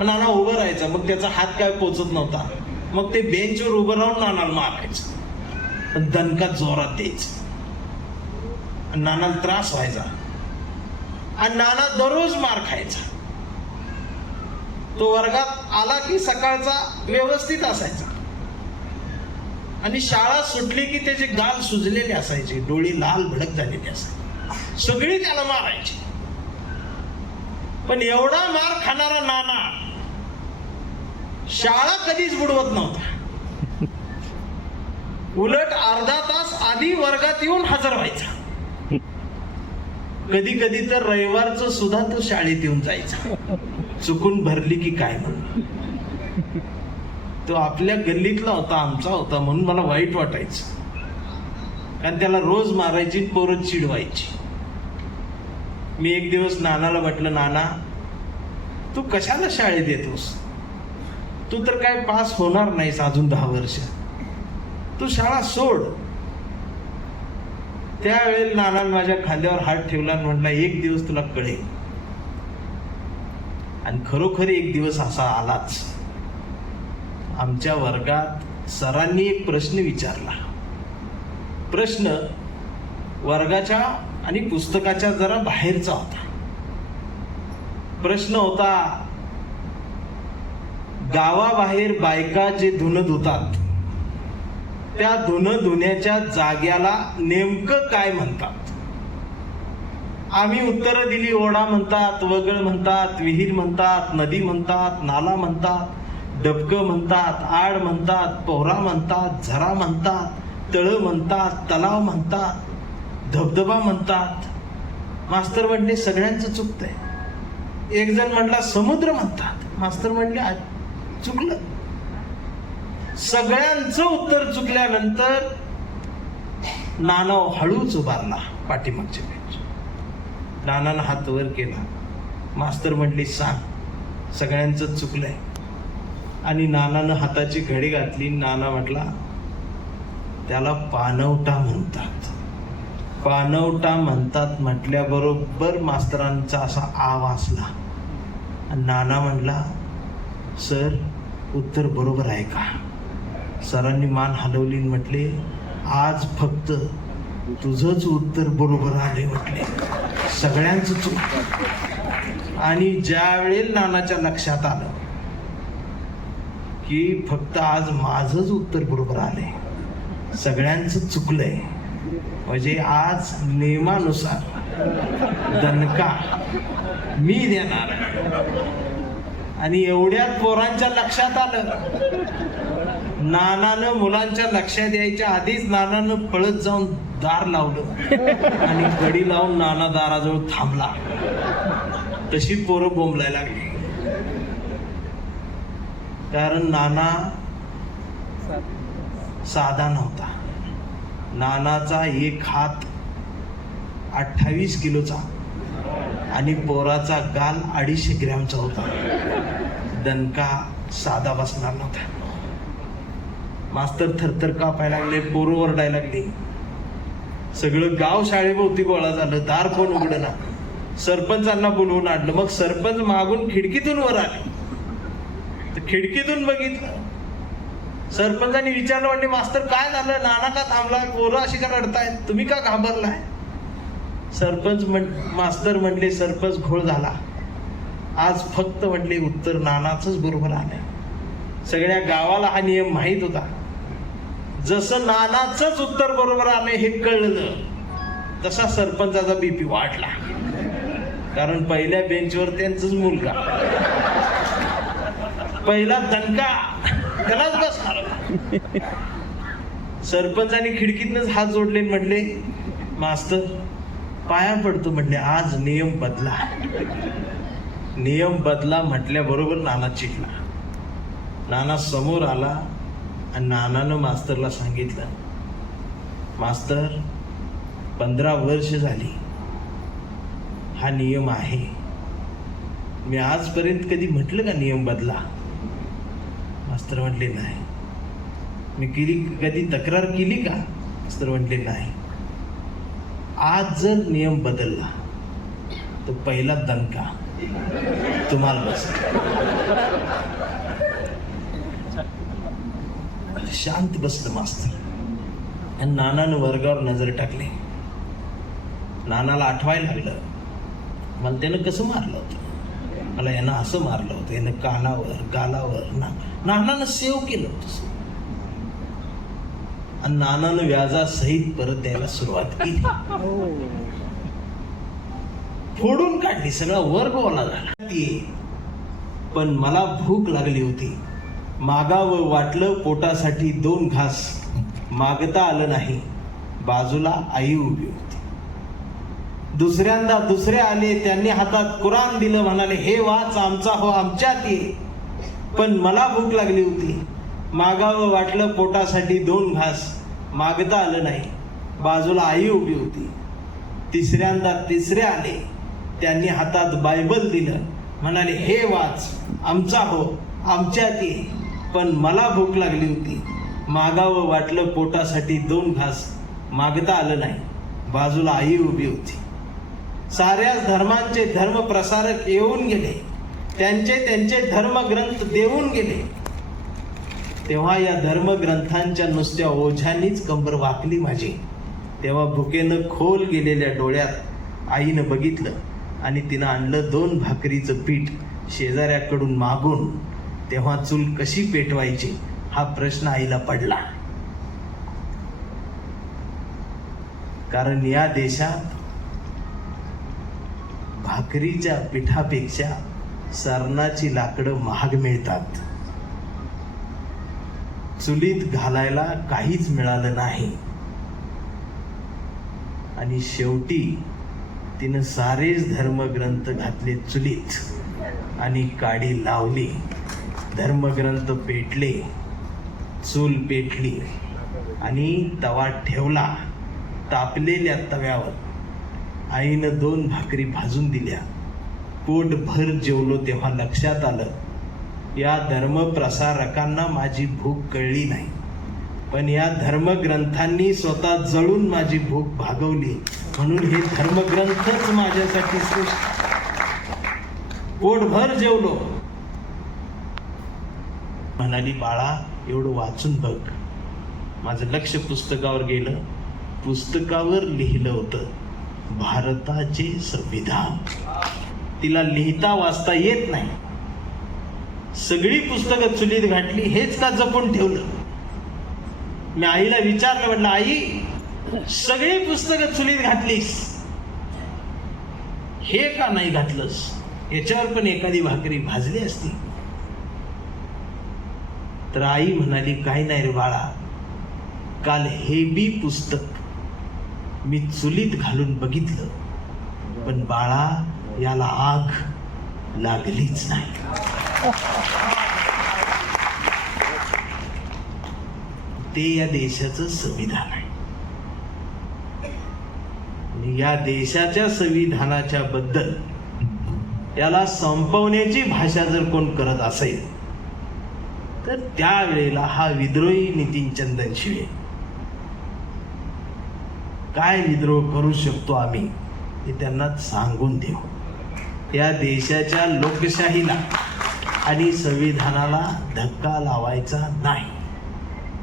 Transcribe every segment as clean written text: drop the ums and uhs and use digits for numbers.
नाना उभं राहायचं, मग त्याचा हात काय पोचत नव्हता, मग ते बेंचवर उभं राहून नानाला मारायचं, पण दणका जोरात द्यायचं, नानाला त्रास व्हायचा आणि नाना दररोज मार खायचा. तो वर्गात आला की सकाळचा व्यवस्थित असायचा आणि शाळा सुटली की त्याचे गाल सुजलेले असायचे, डोळे लाल भडक झालेले असायचे, सगळी त्याला मारायची. पण एवढा मार खाणारा नाना शाळा कधीच बुडवत नव्हता. उलट अर्धा तास आधी वर्गात येऊन हजर व्हायचा. कधी कधी तर रविवारचं सुद्धा तो शाळेत येऊन जायचा, चुकून भरली की काय म्हणून. तो आपल्या गल्लीतला होता, आमचा होता म्हणून मला वाईट वाटायचं, कारण त्याला रोज मारायची, पोरं चिडवायची. मी एक दिवस नानाला म्हटलं, नाना तू कशाला शाळेत येतोस, तू तर काय पास होणार नाहीस अजून 10 वर्ष, तू शाळा सोड. त्यावेळेला नानाने माझ्या खांद्यावर हात ठेवला आणि म्हटला, एक दिवस तुला कळेल. आणि खरोखर एक दिवस असा आलाच. आमच्या वर्गात सरांनी एक प्रश्न विचारला. प्रश्न वर्गाच्या आणि पुस्तकाच्या जरा बाहेरचा होता. प्रश्न होता, गावाबाहेर बायका जे धुणं धुतात त्या धुणं धुण्याच्या जाग्याला नेमकं काय म्हणतात? आम्ही उत्तरं दिली. ओढा म्हणतात, वगळ म्हणतात, विहीर म्हणतात, नदी म्हणतात, नाला म्हणतात, डबकं म्हणतात, आड म्हणतात, पोहरा म्हणतात, झरा म्हणतात, तळ म्हणतात, तलाव म्हणतात, धबधबा म्हणतात. मास्तर म्हणले सगळ्यांचं चुकतंय. एक जण म्हटला समुद्र म्हणतात. मास्तर म्हणले चुकलं. सगळ्यांचं उत्तर चुकल्यानंतर नाना हळूच उभारला पाठीमागच्या बेंच. नानानं हात वर केला. मास्तर म्हटली सांग, सगळ्यांचं चुकलंय. आणि नानानं हाताची घडी घातली. नाना म्हटला, त्याला पाणवटा म्हणतात. पाणवटा म्हणतात म्हटल्याबरोबर मास्तरांचा असा आवाज आला. नाना म्हटला, सर उत्तर बरोबर आहे का? सरांनी मान हलवली, म्हटले आज फक्त तुझंच उत्तर बरोबर आले म्हटले, सगळ्यांचं चुकतं. आणि ज्या वेळेला नानाच्या लक्षात आलं की फक्त आज माझंच उत्तर बरोबर आले, सगळ्यांचं चुकलंय, म्हणजे आज नियमानुसार दणका मी देणार. आणि एवढ्यात पोरांच्या लक्षात आलं. नानानं मुलांच्या लक्षात यायच्या आधीच नानानं पळत जाऊन दार लावलं आणि कडी लावून नाना दाराजवळ थांबला. तशी पोरं बोंबलायला लागली, कारण नाना साधा नव्हता. नानाचा एक हात 28 किलोचा आणि पोराचा गाल 250 ग्रॅमचा होता. दणका साधा बसणार नव्हता. मास्तर थरथर कापायला लागले, पोरं ओरडायला लागली. सगळं गाव शाळेभोवती गोळा झालं. दार कोण उघडना. सरपंचांना बोलवून आणलं. मग सरपंच मागून खिडकीतून वर आले. तर खिडकीतून बघितलं. सरपंचांनी विचारलं, म्हणजे मास्तर काय झालं, नाना का थांबला, पोरं अशी का रडतायत, तुम्ही का घाबरलाय? मास्तर म्हणले, सरपंच घोळ झाला. आज फक्त म्हटले उत्तर नानाचंच बरोबर आलंय. सगळ्या गावाला हा नियम माहित होता. जसं नानाचंच उत्तर बरोबर आलंय हे कळलं, तसा सरपंचाचा बीपी वाढला. कारण पहिल्या बेंचवर त्यांचाच मुलगा, पहिला दणका त्यालाच बसणार. सरपंचाने खिडकीतनच हात जोडले, म्हटले मास्तर पाया पडतो, म्हटले आज नियम बदला. नियम बदला म्हटल्याबरोबर नाना चिडला. नाना समोर आला आणि नानानं मास्तरला सांगितलं, मास्तर 15 वर्ष झाली हा नियम आहे. मी आजपर्यंत कधी म्हटलं का नियम बदला? मास्तर म्हटले नाही. मी कधी तक्रार केली का? मास्तर म्हटले नाही. आज जर नियम बदलला तर पहिला दणका तुम्हाला बस. शांत बसलं मास्तर आणि नानानं वर्गावर नजर टाकली. नानाला आठवायला लागलं, मला त्यानं कसं मारलं होतं, मला यानं असं मारलं होतं, यानं कानावर गालावर. नानानं सेव केलं होतं आणि नानानं व्याजासहित परत द्यायला सुरुवात केली. फोडून काढली, सगळा वर्ग ओला झाला. पण मला भूक लागली होती, मागावं वाटलं पोटासाठी 2 घास, मागता आलं नाही, बाजूला आई उभी होती. दुसऱ्यांदा दुसरे आले, त्यांनी हातात कुराण दिलं, म्हणाले हे वाच आमचा हो आमच्यात ये. पण मला भूक लागली होती, मागावं वाटलं पोटासाठी 2 घास, मागता आलं नाही, बाजूला आई उभी होती. तिसऱ्यांदा तिसरे आले, त्यांनी हातात बायबल दिलं, म्हणाले हे वाच आमचा हो आमच्यात ये. पण मला भूक लागली होती, मागावं वाटलं पोटासाठी 2 घास, मागता आलं नाही, बाजूला आई उभी होती. साऱ्याच धर्मांचे धर्मप्रसारक येऊन गेले, त्यांचे त्यांचे धर्मग्रंथ देऊन गेले. तेव्हा या धर्मग्रंथांच्या नुसत्या ओझ्यांनीच कंबर वाकली माझी. तेव्हा भुकेनं खोल गेलेल्या डोळ्यात आईनं बघितलं आणि तिनं आणलं 2 भाकरीचं पीठ शेजाऱ्याकडून मागून. तेव्हा चूल कशी पेटवायची हा प्रश्न आईला पडला. कारण या देशात भाकरीच्या पिठापेक्षा सरनाची लाकडं महाग मिळतात. चुलीत घालायला काहीच मिळालं नाही आणि शेवटी तिनं सारेच धर्मग्रंथ घातले चुलीत आणि काडी लावली. धर्मग्रंथ पेटले, चूल पेटली आणि तवा ठेवला. तापलेल्या तव्यावर आईनं 2 भाकरी भाजून दिल्या. पोटभर जेवलो तेव्हा लक्षात आलं, या धर्मप्रसारकांना माझी भूक कळली नाही, पण या धर्मग्रंथांनी स्वतः जळून माझी भूक भागवली. म्हणून हे धर्मग्रंथच माझ्यासाठी श्रेष्ठ. पोटभर जेवलो. म्हणाली बाळा एवढं वाचून बघ. माझं लक्ष पुस्तकावर गेलं. पुस्तकावर लिहिलं होतं भारताचे संविधान. तिला लिहिता वाचता येत नाही. सगळी पुस्तकं चुलीत घातली, हेच का जपून ठेवलं. मी आईला विचारलं, म्हटलं आई सगळी पुस्तकं चुलीत घातलीस, हे का नाही घातलंस, याच्यावर पण एखादी भाकरी भाजली असती. तर आई म्हणाली काय नाही रे बाळा, काल हे बी पुस्तक मी चुलीत घालून बघितलं, पण बाळा याला आग लागलीच नाही. ते या देशाचं संविधान आहे. आणि या देशाच्या संविधानाच्या बद्दल याला संपवण्याची भाषा जर कोण करत असेल तर त्यावेळेला हा विद्रोही नितीन चंदन शिवे. काय विद्रोह करू शकतो आम्ही हे त्यांना सांगून देऊ. या देशाच्या लोकशाहीला आणि संविधानाला धक्का लावायचा नाही.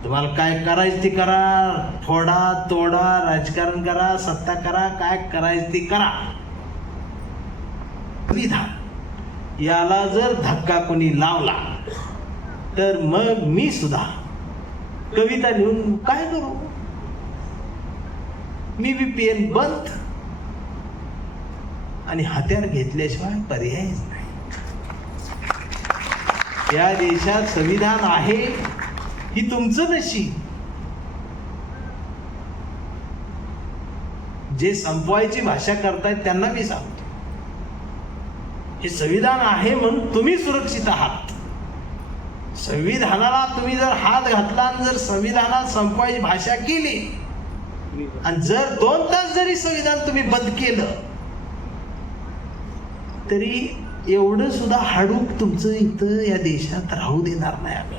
तुम्हाला काय करायचं ते करा, फोडा तोडा, राजकारण करा, सत्ता करा, काय करायचं ते करा. संविधान याला जर धक्का कोणी लावला तर मग मी सुद्धा कविता लिहून काय करू. मी बी पेन बंद आणि हत्यार घेतल्याशिवाय पर्यायच नाही. या देशात संविधान आहे ही तुमचं नशीब. जे संपवायची भाषा करतायत त्यांना मी सांगतो, हे संविधान आहे म्हणून तुम्ही सुरक्षित आहात. संविधानाला तुम्ही जर हात घातला आणि जर संविधानात संपवायची भाषा केली आणि जर 2 तास जरी संविधान तुम्ही बंद केलं तरी एवढं सुद्धा हाडूक तुमचं इथं या देशात राहू देणार नाही आम्ही.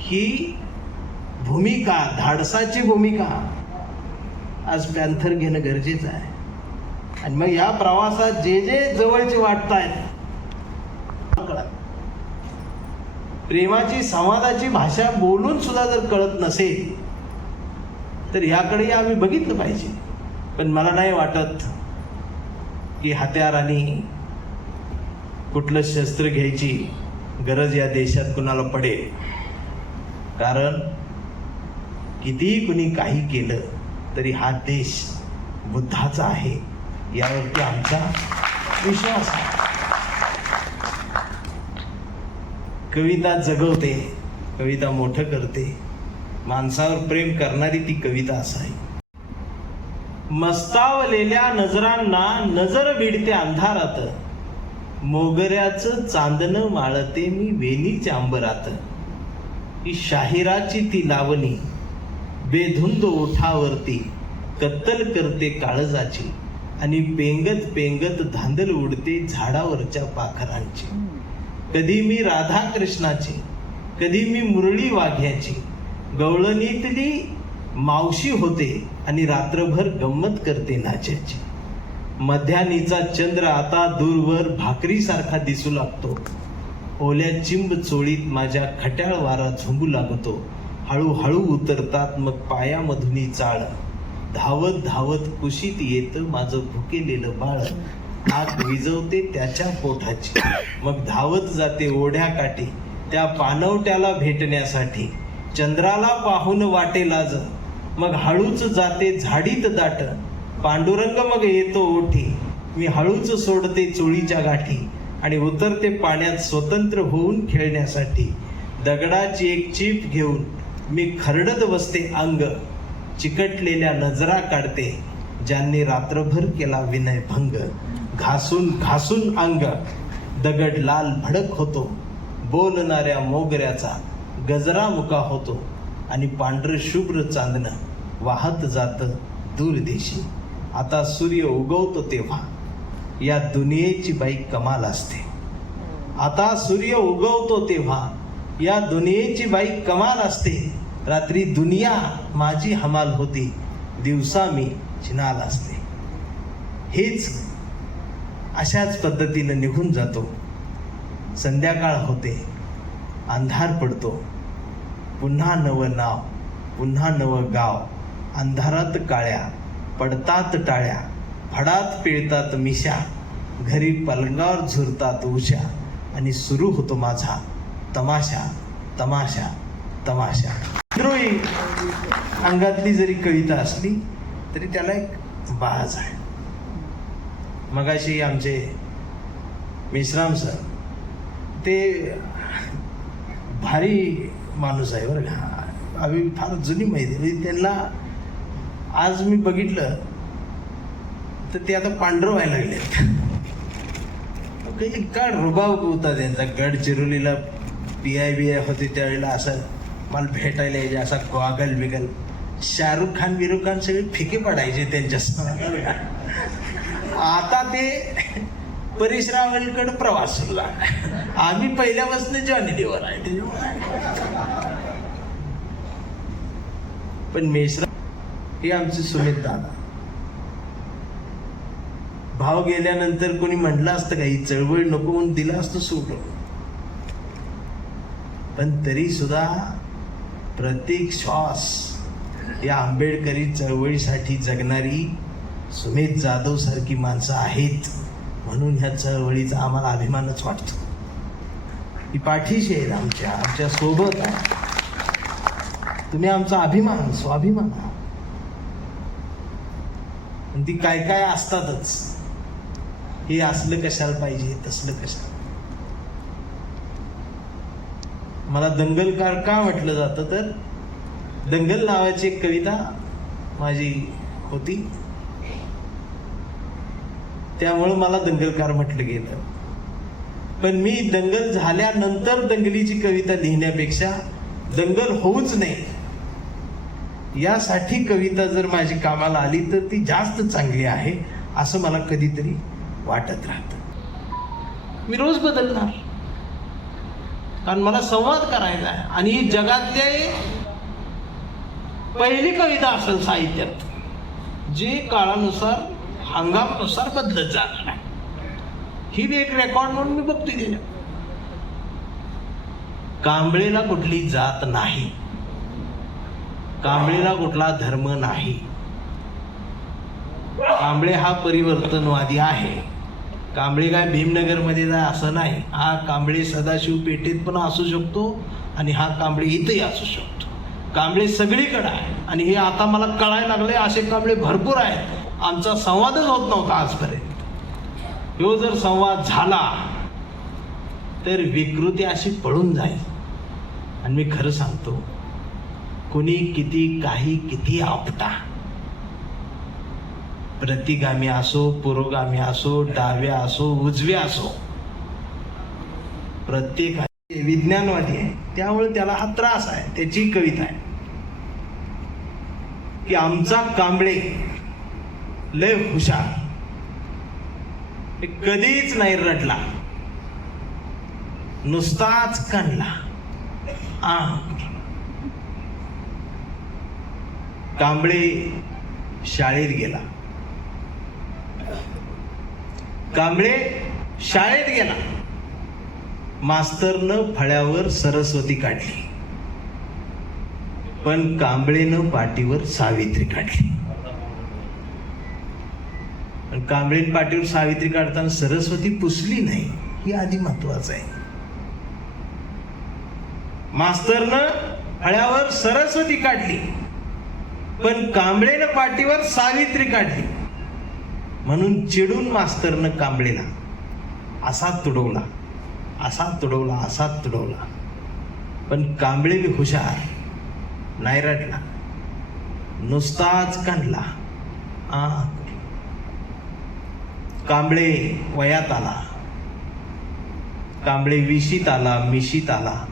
ही भूमिका, धाडसाची भूमिका आज पॅन्थर घेणं गरजेचं आहे. आणि मग या प्रवासात जे जे जवळचे वाटतायत, प्रेमाची संवादाची भाषा बोलून सुद्धा जर कळत नसेल तर याकडेही आम्ही बघितलं पाहिजे. पण मला नाही वाटत की हत्यार आणि कुठलं शस्त्र घ्यायची गरज या देशात कुणाला पडेल. कारण कितीही कुणी काही केलं तरी हा देश बुद्धाचा आहे यावरती आमचा विश्वास आहे. कविता जगवते, कविता मोठं करते. माणसावर प्रेम करणारी ती कविता असावी. मस्तावलेल्या नजरांना नजर भिडते अंधारात, मोगऱ्याचं चांदणं माळते मी वेणीच्या अंबरात. ही शाहिराची ती लावणी बेधुंद ओठावरती कत्तल करते काळजाची, आणि पेंगत पेंगत धांदल उडते झाडावरच्या पाखरांची. कधी मी राधा कृष्णाची, कधी मी मुरळी वाघ्याची, गवळणीतली मावशी होते आणि रात्रभर गंमत करते नाच्याची. मध्यानीचा चंद्र आता दूरवर भाकरीसारखा दिसू लागतो, ओल्या चिंब चोळीत माझ्या खट्याळ वारा झुंबू लागतो. हळूहळू उतरतात मग पायामधुनी चाळ, धावत धावत कुशीत येतं माझं भुकेलेलं बाळ. आग विजवते त्याच्या पोटाची, मग धावत जाते ओढ्याकाठी त्या पानवट्याला भेटण्यासाठी. चंद्राला पाहून वाटे लाज, मग हळूच जाते झाडीत दाट. पांडुरंग मग येतो ओठी, मी हळूच सोडते चोळीच्या गाठी, आणि उतरते पाण्यात स्वतंत्र होऊन खेळण्यासाठी. दगडाची एक चीप घेऊन मी खरडत बसते अंग, चिकटलेल्या नजरा काढते ज्यांनी रात्रभर केला विनय भंग. घासून घासून अंग दगड लाल भडक होतो, बोलणाऱ्या मोगऱ्याचा गजरा मुका होतो, आणि पांढर शुभ्र चांदणं वाहत जातं दूरदेशी. आता सूर्य उगवतो तेव्हा या दुनियेची बाई कमाल असते. आता सूर्य उगवतो तेव्हा या दुनियेची बाई कमाल असते. रात्री दुनिया माझी हमाल होती, दिवसा मी चिनाल असते. हेच अशाच पद्धतीनं निघून जातो. संध्याकाळ होते, अंधार पडतो, पुन्हा नवं नाव, पुन्हा नवं गाव. अंधारात काळ्या पडतात टाळ्या, फडात पिळतात मिशा, घरी पलंगावर झुरतात उशा, आणि सुरू होतो माझा तमाशा तमाशा तमाशा. द्रोही अंगातली जरी कविता असली तरी त्याला एक बाज आहे. मगाशी आमचे मेश्राम सर, ते भारी माणूस आहे बरं का. आम्ही फार जुनी माहिती, त्यांना आज मी बघितलं तर ते आता पांढरं व्हायला लागले. का रुबाब होता त्यांचा. गडचिरोलीला PI होते त्यावेळेला असं मला भेटायला यायचे, असा गॉगल बिगल. शाहरुख खान बिरुख खान सगळे फिके पडायचे त्यांच्यासमोर. आता ते परेश रावलकडे प्रवास सुरू आहे. आम्ही पहिल्यापासून जॉनी लिव्हर आहे. पण मेश्राम हे आमचे सुमित दादा. भाव गेल्यानंतर कोणी म्हटलं असतं का ही चळवळ नको म्हणून दिलं असतं सोडून. पण तरी सुद्धा प्रत्येक श्वास या आंबेडकरी चळवळीसाठी जगणारी सुमित जाधव सारखी माणसं आहेत, म्हणून ह्या चळवळीचा आम्हाला अभिमानच वाटतो. ही पाठीशी आहेत, आमच्या सोबत आहे. तुम्ही आमचा अभिमान, स्वाभिमान. आणि ती काय काय असतातच. हे असलं कशाला पाहिजे, तसलं कशाला. मला दंगलकार का म्हटलं जातं तर दंगल नावाची एक कविता माझी होती, त्यामुळं मला दंगलकार म्हटलं गेलं. पण मी दंगल झाल्यानंतर दंगलीची कविता लिहिण्यापेक्षा दंगल होऊच नये यासाठी कविता जर माझी कामाला आली तर ती जास्त चांगली आहे असं मला कधीतरी वाटत राहतं. मी रोज बदलणार, कारण मला संवाद करायचा आहे. आणि ही जगातली पहिली कविता असेल साहित्यात. जे काळानुसार हंगामानुसार बदलत जाणार आहे. ही बी एक रेकॉर्ड म्हणून मी बघतोय त्याच्या. कांबळेला कुठली जात नाही, कांबळेला कुठला धर्म नाही. कांबळे हा परिवर्तनवादी आहे. कांबळे काय भीमनगरमध्ये जाय असं नाही. हा कांबळे सदाशिव पेठेत पण असू शकतो आणि हा कांबळे इथंही असू शकतो. कांबळे सगळीकडे आहे आणि हे आता मला कळायला लागले असे कांबळे भरपूर आहेत. आमचा संवादच होत नव्हता आजपर्यंत. ह्यो जर संवाद झाला तर विकृती अशी पळून जाईल. आणि मी खरं सांगतो, कुणी किती काही किती आपटा, प्रतिगामी असो, पुरोगामी असो, डाव्या असो, उजव्या असो, प्रत्येक विज्ञानवादी आहे. त्यामुळे त्याला हा त्रास आहे. त्याची कविता आहे की आमचा कांबळे लय हुशार, कधीच नाही रडला, नुसताच काढला. कांबळे शाळेत गेला. कांबळे शाळेत गेला. मास्तरनं फळ्यावर सरस्वती काढली, पण कांबळेनं पाटीवर सावित्री काढली. पण कांबळेन पाटीवर सावित्री काढताना सरस्वती पुसली नाही, ही आधी महत्वाचं आहे. मास्तरनं फळ्यावर सरस्वती काढली, पण कांबळेनं पाटीवर सावित्री काढली. म्हणून चिडून मास्तरनं कांबळेला असा तुडवला, असा तुडवला, असा तुडवला. पण कांबळे बी हुशार, नाही रडला, नुसताच काढला. कांबळे वयात आला, कांबळे विशीत आला, मिशीत आला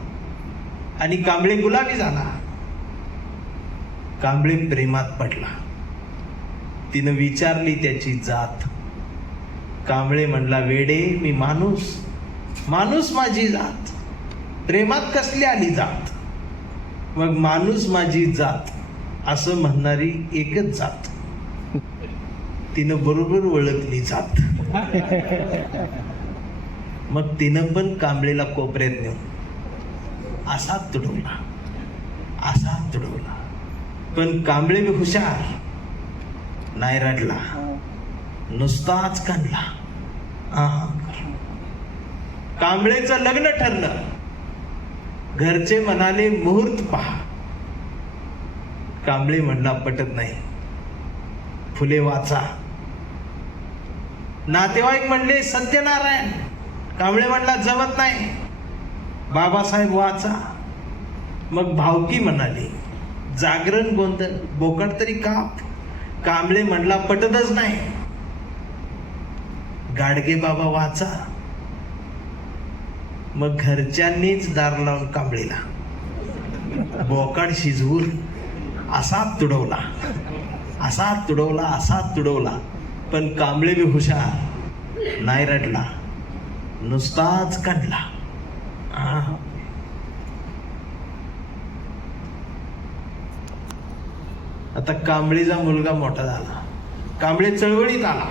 आणि कांबळे गुलाबी झाला. कांबळे प्रेमात पडला. तिनं विचारली त्याची जात. कांबळे म्हणला, वेडे मी माणूस, माणूस माझी जात, प्रेमात कसली आली जात. मग माणूस माझी जात असं म्हणणारी एकच जात. तिनं बरोबर ओळखली जात. मग तिनं पण कांबळेला कोपऱ्यात नेऊन असा तुडवला, असा तुडवला. पण कांबळे बी हुशार, नाही रडला, नुसताच काढला. कांबळेचं लग्न ठरलं. घरचे म्हणाले मुहूर्त पहा. कांबळे म्हणला पटत नाही, फुले वाचा. नातेवाईक म्हणले सत्यनारायण. कांबळे म्हणला जमत नाही, बाबासाहेब वाचा. मग भावकी म्हणाली जागरण गोंधळ, बोकड तरी काप. कांबळे म्हणला पटतच नाही, गाडगे बाबा वाचा. मग घरच्यांनीच दार लावून कांबळेला बोकाड शिजवून असा तुडवला, असा तुडवला, असा तुडवला. पण कांबळे बी हुशार, नाही रडला, नुसताच काढला. आता कांबळेचा मुलगा मोठा झाला. कांबळे चळवळीत आला.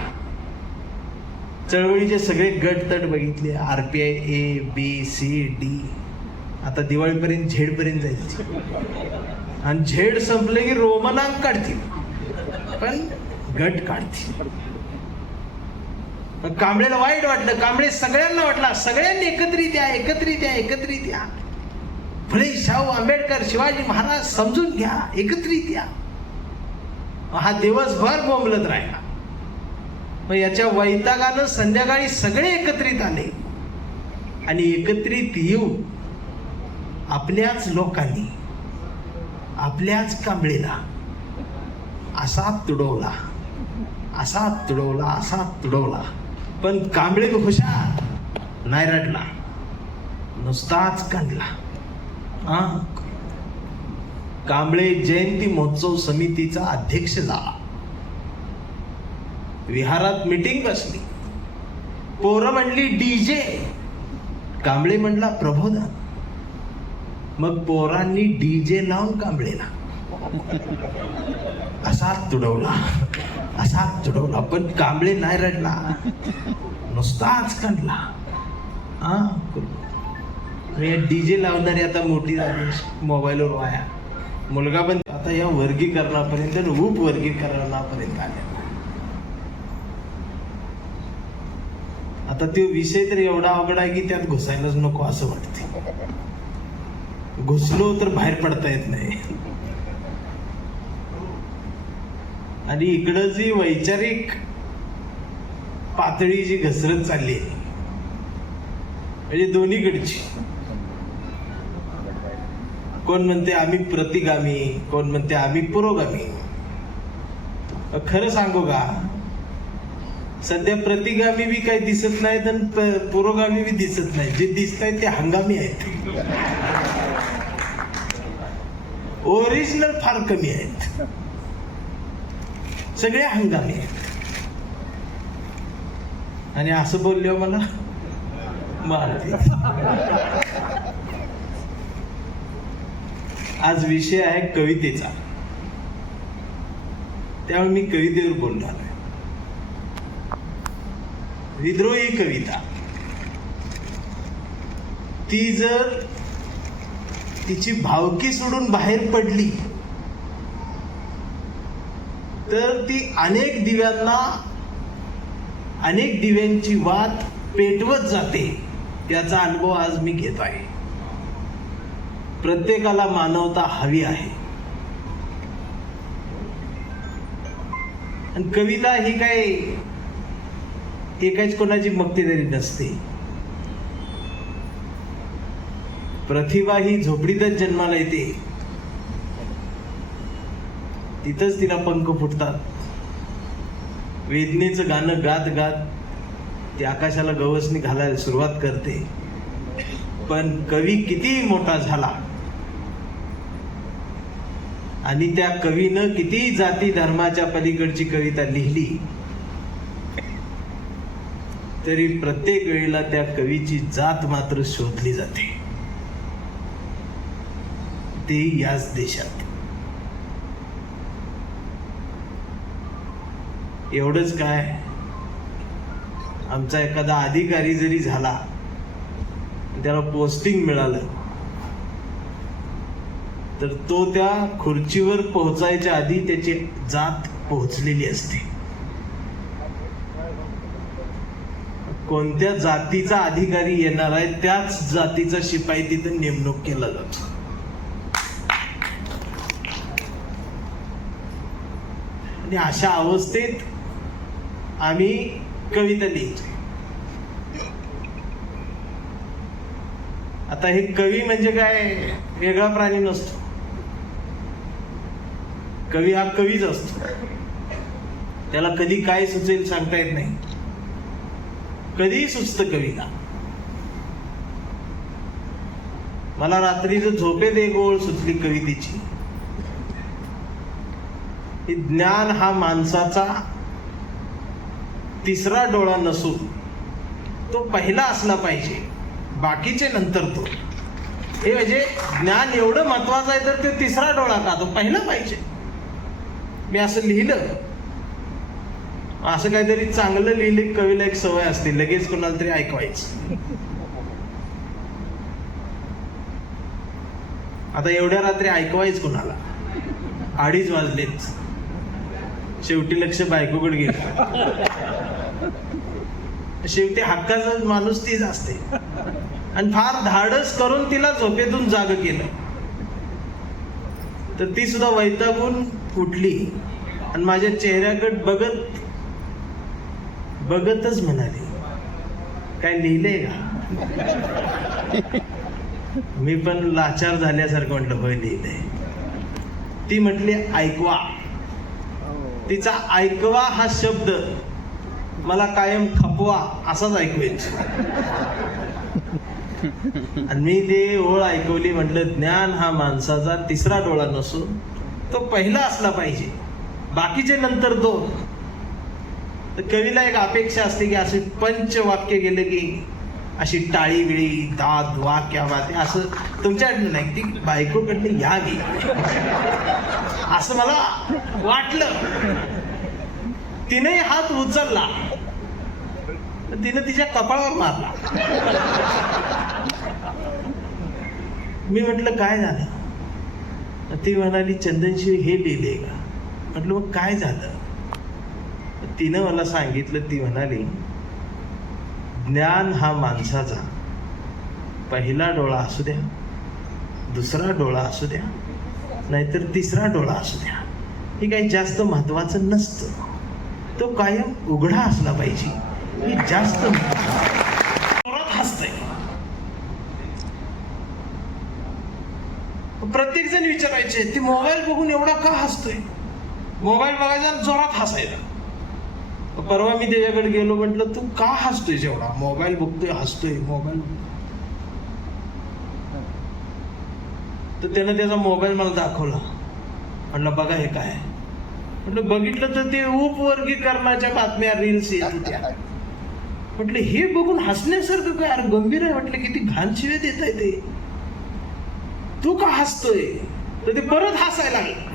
चळवळीचे सगळे गट तट बघितले, RPI A B C D. आता दिवाळीपर्यंत झेड पर्यंत जायचे आणि झेड संपले की रोमनांक काढतील, पण गट काढतील. कांबळेला वाईट वाटलं. कांबळे सगळ्यांना वाटला, सगळ्यांनी एकत्रित या, एकत्रित या, एकत्रित या. फुले, शाहू, आंबेडकर, शिवाजी महाराज समजून घ्या, एकत्रित या. हा दिवसभर बोंबलत राहिला. मग याच्या वैतागानं संध्याकाळी सगळे एकत्रित आले आणि एकत्रित येऊन आपल्याच लोकांनी आपल्याच कांबळेला असा तुडवला, असा तुडवला, असा तुडवला. पण कांबळे हुशार, नाही रडला, नुसताच काढला. कांबळे जयंती महोत्सव समितीचा अध्यक्ष झाला. विहारात मीटिंग बसली. पोरं म्हणली DJ, कांबळे म्हणला प्रबोधन. मग पोरांनी DJ लावून कांबळेला असा तुडवला, असा चढवला, पण कांबळे नाही रडला, नुसताच काढला. हा, डीजे लावणारी आता मोठी झाली, मोबाईलवर वाया. मुलगा पण आता या वर्गीकरणापर्यंत, उपवर्गीकरणापर्यंत आले. आता तो विषय तर एवढा अवघड आहे की त्यात घुसायलाच नको असं वाटते. घुसलो तर बाहेर पडता येत नाही. आणि इकडं जी वैचारिक पातळी जी घसरत चालली आहे, म्हणजे दोन्हीकडची. कोण म्हणते आम्ही प्रतिगामी, कोण म्हणते आम्ही पुरोगामी. खरं सांगू का, सध्या प्रतिगामी बी काही दिसत नाहीत आणि पुरोगामी बी दिसत नाही. जे दिसत आहेत ते हंगामी आहेत. ओरिजिनल फार कमी आहेत, सगळे हंगामी आहेत. आणि असं बोललो मला मारते. आज विषय आहे कवितेचा, त्यामुळे मी कवितेवर बोलणार आहे. विद्रोही कविता, ती जर तिची भावकी सोडून बाहेर पडली तर ती अनेक दिव्यांची वात पेटवत जाते. त्याचा अनुभव आज मी घेत आहे. प्रत्येकाला मानवता हवी आहे. आणि कविता ही काय एकाच कोणाची मक्तेदारी नसते. प्रतिभा ही झोपडीतच जन्माला येते, तिथंच तिला पंख फुटतात. वेदनेचं गाणं गात गात ती आकाशाला गवसणी घालायला सुरुवात करते. पण कवी कितीही मोठा झाला आणि त्या कवीनं कितीही जाती धर्माच्या पलीकडची कविता लिहिली तरी प्रत्येक वेळेला त्या कवीची जात मात्र शोधली जाते, तेही याच देशात. एवढंच काय, आमचा एखादा अधिकारी जरी झाला, त्याला पोस्टिंग मिळालं, तर तो त्या खुर्चीवर पोहोचायच्या आधी त्याची जात पोहोचलेली असते. कोणत्या जातीचा अधिकारी येणार आहे त्याच जातीचा शिपाई तिथं नेमणूक केला जातो. आणि अशा अवस्थेत आम्ही कविता लिहितो. आता हे कवी म्हणजे काय वेगळा प्राणी नसतो. कवी हा कवीच असतो. त्याला कधी काय सुचेल सांगता येत नाही. कधीही सुचतं कवीला. मला रात्रीचं झोपेत एक ओळ सुचली कवितेची. ज्ञान हा माणसाचा तिसरा डोळा नसून तो पहिला असला पाहिजे, बाकीचे नंतर तो. हे म्हणजे ज्ञान एवढं महत्वाचं आहे तर तो तिसरा डोळा का, तो पहिला पाहिजे. मी असं लिहिलं. असं काहीतरी चांगलं लिहिले कवीला एक सवय असते, लगेच कोणाला तरी ऐकवायचं. आता एवढ्या रात्री ऐकवायच कोणाला? 2:30 वाजलेत. शेवटी लक्ष बायकोकडे गेलं. शेवटी हक्काचा माणूस तीच असते. आणि फार धाडस करून तिला झोपेतून जाग केलं तर ती सुद्धा वैतागून उठली आणि माझ्या चेहऱ्याकडे बघतच म्हणाली, काय लिहिलंय का? मी पण लाचार झाल्यासारखं म्हटलं, होय लिहिलंय. ती म्हटली ऐकवा. तिचा ऐकवा हा शब्द मला कायम खपवा असाच ऐकू येतो. आणि मी ते ओळ ऐकवली. म्हटलं ज्ञान हा माणसाचा तिसरा डोळा नसून तो पहिला असला पाहिजे, बाकीचे नंतर दोन. तर कवीला एक अपेक्षा असते की असे पंचवाक्य गेले की अशी टाळी बिळी दाद वा क्या बात असं तुमच्याकडनं नाही, ती बायकोकडनं यावी असं मला वाटलं. तिने हात उचलला, तिने तिच्या कपाळावर मारला. मी म्हटलं काय झालं? ती म्हणाली चंदनशिव हे लिहिले का? म्हटलं मग काय झालं? तिनं मला सांगितलं. ती म्हणाली ज्ञान हा माणसाचा पहिला डोळा असू द्या, दुसरा डोळा असू द्या, नाहीतर तिसरा डोळा असू द्या, हे काही जास्त महत्वाचं नसतं. तो कायम उघडा असला पाहिजे, हे जास्त जोरात हसतंय. प्रत्येक जण विचारायचे ती मोबाईल बघून एवढा का हसतोय? मोबाईल बघायचा जोरात हसायला. परवा मी त्याच्याकडे गेलो, म्हटलं तू का हसतोय एवढा? मोबाईल बघतोय हसतोय, मोबाईल. तर त्यानं त्याचा मोबाईल मला दाखवला. म्हटलं बघा हे काय? म्हटलं बघितलं तर ते उपवर्गीकरणाच्या बातम्या, रील्स येत होत्या. म्हटलं हे बघून हसण्यासारखं काय? अरे गंभीर आहे. म्हटलं किती घाण शिव्या देत आहे ते, तू का हसतोय? तर ते परत हसायला लागलं.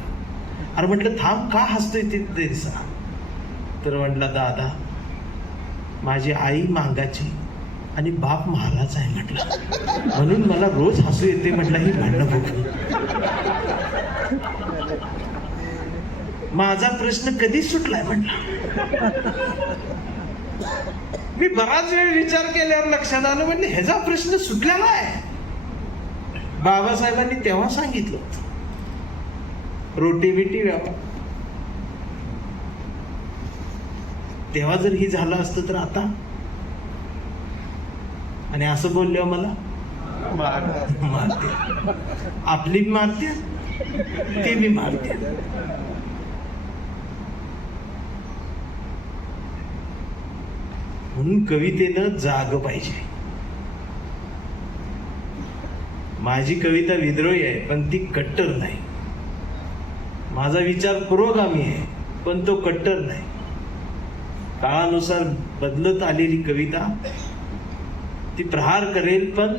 अरे म्हटलं थांब, का हसतोय ते सांग. तर म्हटलं दादा, माझी आई मांगाची आणि बाप महाराज आहे म्हटलं, म्हणून मला रोज हसू येते. म्हटलं ही भांडणं बघून. माझा प्रश्न कधी सुटलाय म्हटलं. मी बराच वेळ विचार केल्यावर लक्षात आलं, म्हणजे ह्याचा प्रश्न सुटलेला आहे. बाबासाहेबांनी तेव्हा सांगितलं रोटी बिटी व्यावा. तेव्हा जर ही झालं असतं तर आता. आणि असं बोलल्यावर मला मारते, आपली बी मारते, ते बी मारते. म्हणून कवितेनं जाग पाहिजे. माझी कविता विद्रोही आहे, पण ती कट्टर नाही. माझा विचार पुरोगामी आहे, पण तो कट्टर नाही. काळानुसार बदलत आलेली कविता ती प्रहार करेल, पण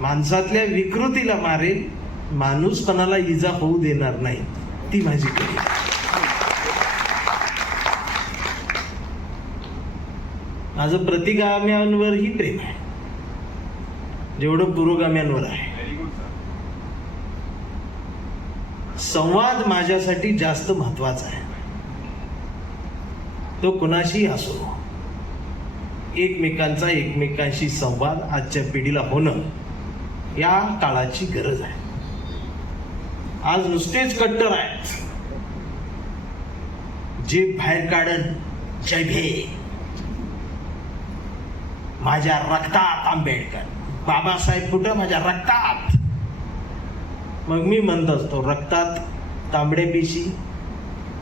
माणसातल्या विकृतीला मारेल, माणूसपणाला इजा होऊ देणार नाही. ती माझी कविता. माझं प्रतिगाम्यांवरही प्रेम आहे जेवढं पुरोगाम्यांवर आहे. संवाद माझ्यासाठी जास्त महत्वाचा आहे. तो कुणाशी असो, एकमेकांचा एकमेकांशी संवाद आजच्या पिढीला होणं या काळाची गरज आहे. आज नुसतेच कट्टर आहेत, जे बाहेर काढन जय भीम, माझ्या रक्तात आंबेडकर, बाबासाहेब कुठं माझ्या रक्तात. मग मी म्हणत असतो रक्तात तांबडे पेशी,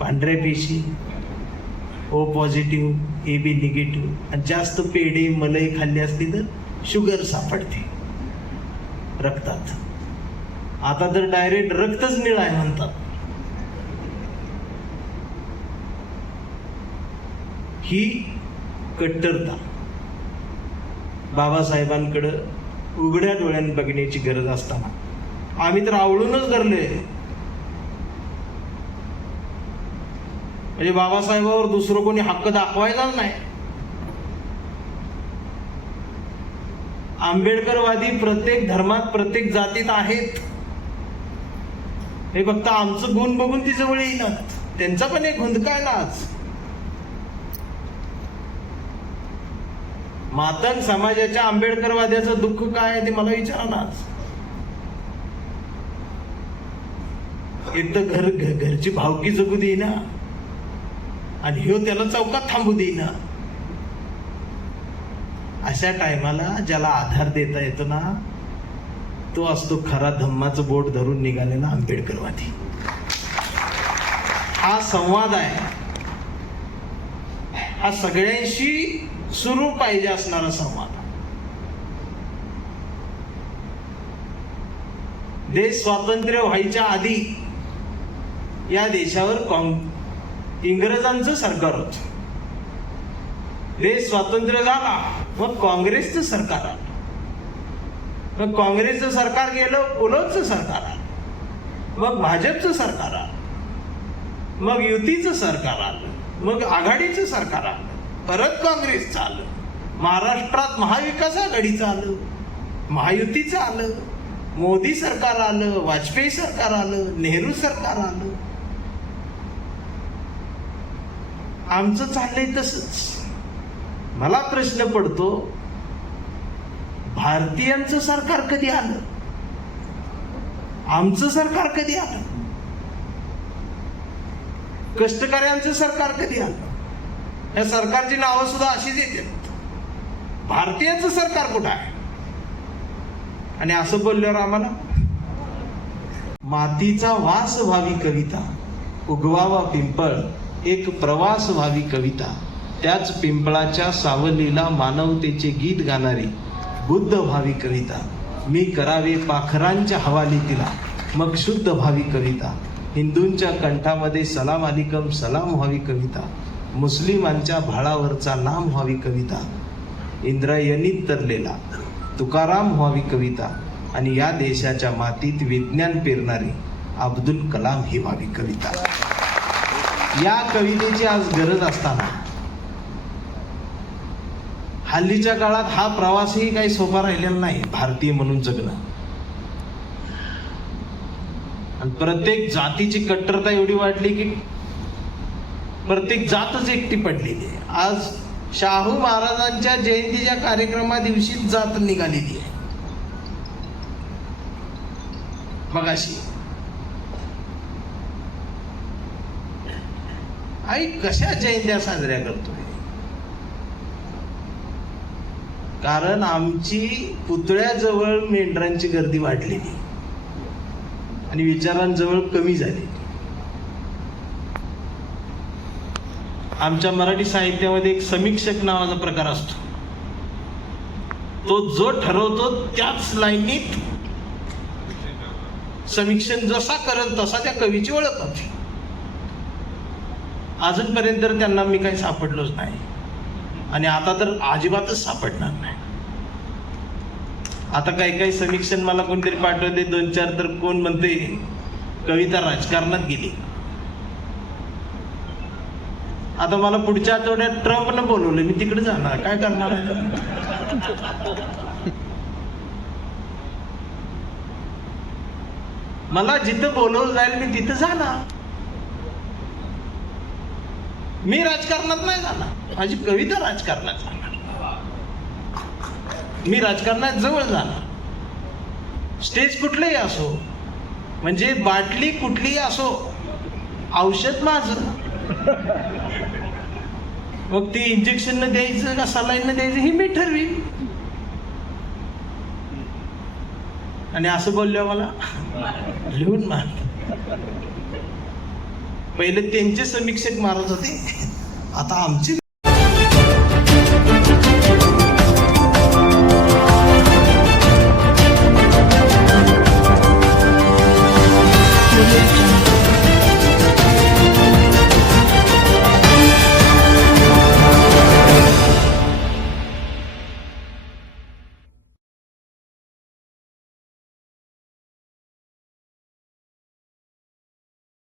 पांढरे पेशी, O positive, A B negative, आणि जास्त पेढे मलई खाल्ली असली तर शुगर सापडते रक्तात. आता तर डायरेक्ट रक्तच निळा आहे म्हणतात. ही कट्टरता बाबासाहेबांकडे उघड्या डोळ्याने बघण्याची गरज असताना आम्ही तर आवळूनच धरले. म्हणजे बाबासाहेबावर दुसरं कोणी हक्क दाखवायचाच नाही. आंबेडकरवादी प्रत्येक धर्मात, प्रत्येक जातीत आहेत. हे फक्त आमचं गुण बघून ती जवळ येईनात. त्यांचा पण एक हुंदका आहे ना. आज मातंग समाजाच्या आंबेडकरवाद्याचं दुःख काय आहे ते मला विचारा ना. एक तर घरची भावकी जगू देईना, आणि ह्यो त्याला चौकात थांबू देईना. अशा टायमाला ज्याला आधार देता येतो ना, तो असतो खरा धम्माचं बोट धरून निघालेला आंबेडकरवादी. हा संवाद आहे, हा सगळ्यांशी सुरू पाहिजे असणारा संवाद. देश स्वातंत्र्य व्हायच्या आधी या देशावर इंग्रजांचं सरकार होतं. देश स्वातंत्र्य झाला, मग काँग्रेसचं सरकार आलं. मग काँग्रेसचं सरकार गेलं, पुलतचं सरकार आलं, मग भाजपचं सरकार आलं, मग युतीचं सरकार आलं. मग आघाडीचं सरकार आलं, परत काँग्रेसचं आलं, महाराष्ट्रात महाविकास आघाडीचं आलं, महायुतीचं आलं, मोदी सरकार आलं, वाजपेयी सरकार आलं, नेहरू सरकार आलं. आमचं चाललंय तसंच. मला प्रश्न पडतो, भारतीयांचं सरकार कधी आलं? आमचं सरकार कधी आलं? कष्टकऱ्यांचं सरकार कधी आलं? या सरकारची नावं सुद्धा अशीच येतात. भारतीयांचं सरकार कुठं आहे? आणि असं बोलल्यावर आम्हाला मातीचा वास व्हावी कविता, उगवावा पिंपळ, एक प्रवास व्हावी कविता, त्याच पिंपळाच्या सावलीला मानवतेचे गीत गाणारी बुद्ध व्हावी कविता, मी करावे पाखरांच्या हवाली तिला, मग शुद्ध व्हावी कविता, हिंदूंच्या कंठामध्ये सलाम अलिकम सलाम व्हावी कविता, मुस्लिमांच्या भाळावरचा नाम व्हावी कविता, इंद्रायणीत तरलेला तुकाराम व्हावी कविता, आणि या देशाच्या मातीत विज्ञान पेरणारी अब्दुल कलाम ही व्हावी कविता. या कवितेची आज गरज असताना हल्लीच्या काळात हा प्रवासही काही सोपा राहिलेला नाही, भारतीय म्हणून जगणं. आणि प्रत्येक जातीची कट्टरता एवढी वाढली की प्रत्येक जातच एकटी पडलेली आहे. आज शाहू महाराजांच्या जयंतीच्या कार्यक्रमा दिवशीच जात निघालेली आहे. मगाशी आई कशा जयंत्या साजऱ्या करतोय? कारण आमची पुतळ्याजवळ मेंढरांची गर्दी वाढलेली आणि विचारांजवळ कमी झाली. आमच्या मराठी साहित्यामध्ये एक समीक्षक नावाचा प्रकार असतो. तो जो ठरवतो त्याच लाईनीत समीक्षण जसा करत तसा त्या कवीची ओळख होती. अजूनपर्यंत तर त्यांना मी काही सापडलोच नाही आणि आता तर अजिबातच सापडणार नाही. आता काही समीक्षण मला कोणतरी पाठवते 2-4, तर कोण म्हणते कविता राजकारणात गेली. आता मला पुढच्या आठवड्यात ट्रम्पनं बोलवलं, मी तिकडे जाणार, काय करणार आहे? मला जिथं बोलवलं जाईल मी तिथं जाणार. मी राजकारणात नाही जाणार, माझी कविता राजकारणात जाणार, मी राजकारणात जवळ जाणार. स्टेज कुठलंही असो, म्हणजे बाटली कुठलीही असो, औषध माझं. मग ते इंजेक्शन न द्यायचं का सलाईन न द्यायचं हे मी ठरवीन. आणि असं बोलल्यावर मला लिहून मार. पहिले त्यांचे समीक्षक मारत होते, आता आमचे